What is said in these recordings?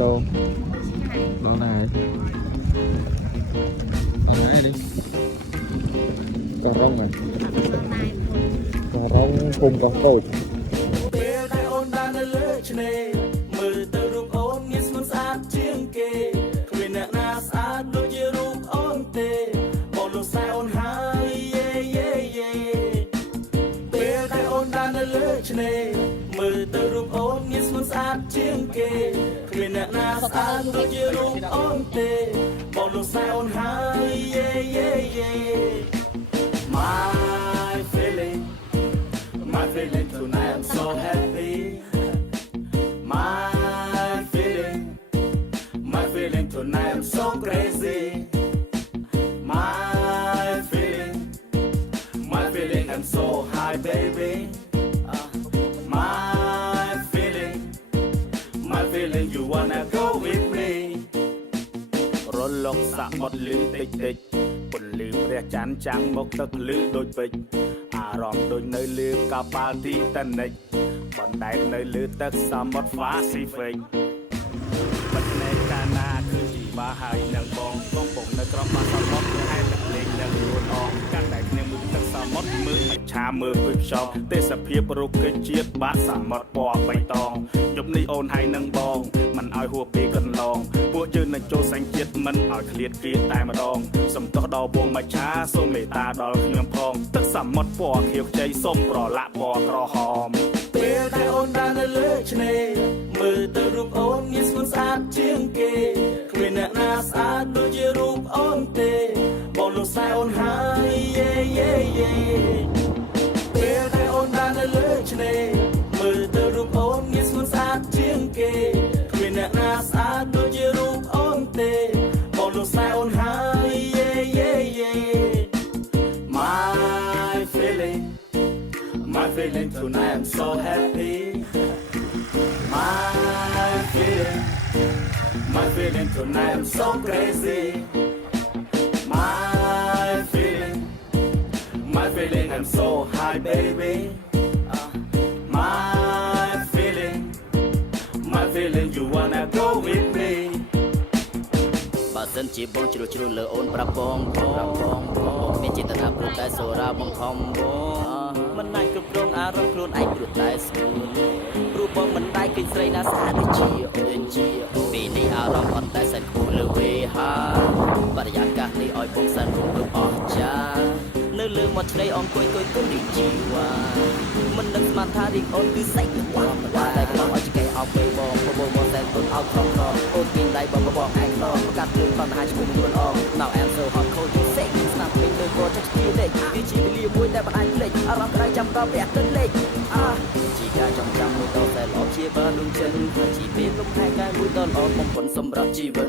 Alo, đó này. Đó này đi. Cà rông này. Cà rông cùng có cột. Mơ tơ rụp ôn như xuân sát chiêng kê quyền nạ na sát đôi như rụp ôn tê bọn lục sai ôn hai My feeling tonight I'm so happy My feeling tonight I'm so crazy My feeling I'm so high baby My feeling you wanna go with me រលកសាក់មកលឺតិចតិចពន្លឺព្រះច័ន្ទចាំងមកទឹកលឺដូចពេជ្រអារម្មណ៍ដូចនៅលើកប៉ាល់ទីតានិចបណ្ដែតនៅលើទឹកសមុទ្រហ្វាស៊ីហ្វិកបាត់នៃកាណាគឺជីវ៉ាហើយនឹងបងកំពុងនៅក្រោមបាតសមុទ្រហើយទឹកលេងនឹងខ្លួនអងកាន់តែគ្នាមើលទឹកសមុទ្រមើលមិនឆាមើលគឺខ្យល់ទេសភាពរុក្ខជាតិបាតសមុទ្រពណ៌បៃតងយប់នេះអូនហើយនឹងបងមិនឲ្យហួសពីកន្លងពួកយើងនឹងចូលសញ្ជាតិមិនឲ្យឃ្លាតគេតែម្ដងសំទោសដល់វងមច្ឆាសូមមេត្តាដល់ខ្ញុំផងទឹកសមុទ្រពណ៌ខៀវខ្ចីសូមប្រឡាក់ពណ៌ក្រហមពេលដែលអូនដើរនៅលើឆ្នេរមើលទៅរូបអូនងាយស្រួលស្អាតជាងគេគ្មានអ្នកណាស្អាតដូចជារូបអូនទេបងលោកសែអូនហើយពេលដែលអូនដើរនៅលើឆ្នេរមើលទៅរូបអូនងាយស្រួលស្អាតជាងគេគ្មានអ្នកណាស្អាតដូចជារូបអូនទេបងលោកសែអូនហើយ My feeling tonight I'm so happy My feeling tonight I'm so crazy My feeling I'm so high baby My feeling you wanna go with me បើសិនជាបងជ្រុលជ្រុលលើអូនប្រាប់បងមានចេតនាព្រោះតែសូរ៉ាបងខំបងមិនអាចគ្រប់គ្រងអារម្មណ៍ខ្លួនឯងព្រោះតែស្គូលព្រោះបងមិនដែរឃើញស្រីណាស្អាតដូចជាអូនពេលនេះអារម្មណ៍អត់តែសែនខ្ពស់លើវេហាបរិយាកាសនេះឲ្យបងសែនរំភើបអស្ចារ្យនៅលើមាត់ឆ្នេរអង្គុយដូចជីវ៉ាមិននឹកស្មានថារីកអូនគឺសាច់របស់មិនតែបងឲ្យចកេះអោបពេលបងបងសែនទុនអោបខំអូនពីដៃបងឯងខំប្រកាសលើតណ្ហាជាមួយខ្លួនអង Now I'm so hot cold you say ស្នាប់ពេញលើក៏ចាក់ជាលេខវាជាវេលាមួយដែលមិនអាចភ្លេចអារម្មណ៍ក្តៅចាំដល់ព្រះទឹកលេខជាការចងចាំមួយដល់តែល្អជាបានដួងចិត្តជាពេលលំហែកាយមួយដល់ល្អបំពេញសម្រាប់ជីវិត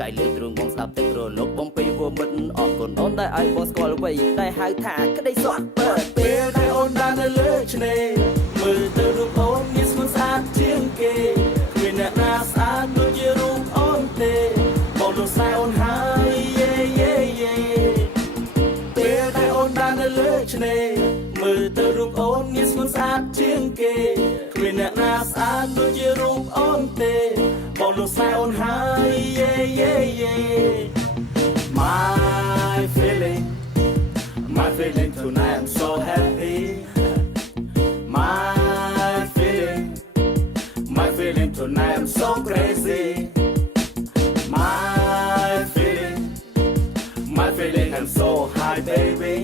កាយលើទ្រូងបងស្ដាប់ទឹករលកបំពេញវមិត្តអរគុណអូនដែលឲ្យបងស្គាល់អ្វីដែលហៅថាក្តីសុខពេលដែលអូនដើរនៅលើឆ្នេរមើលទៅរូបអូនមានស្មើស្អាតជាងគេគ្មានអ្នកណាស្អាតដូចជារូបអូនទេបងលោកសែអូនហើយពេលដែលអូនដើរនៅលើឆ្នេរមើលទៅរូបអូនមានស្មើស្អាតជាងគេគ្មានអ្នកណាស្អាតដូចជារូបអូនទេបងលោកសែអូនហើយ My feeling tonight I'm so happy My feeling tonight I'm so crazy My feeling I'm so high baby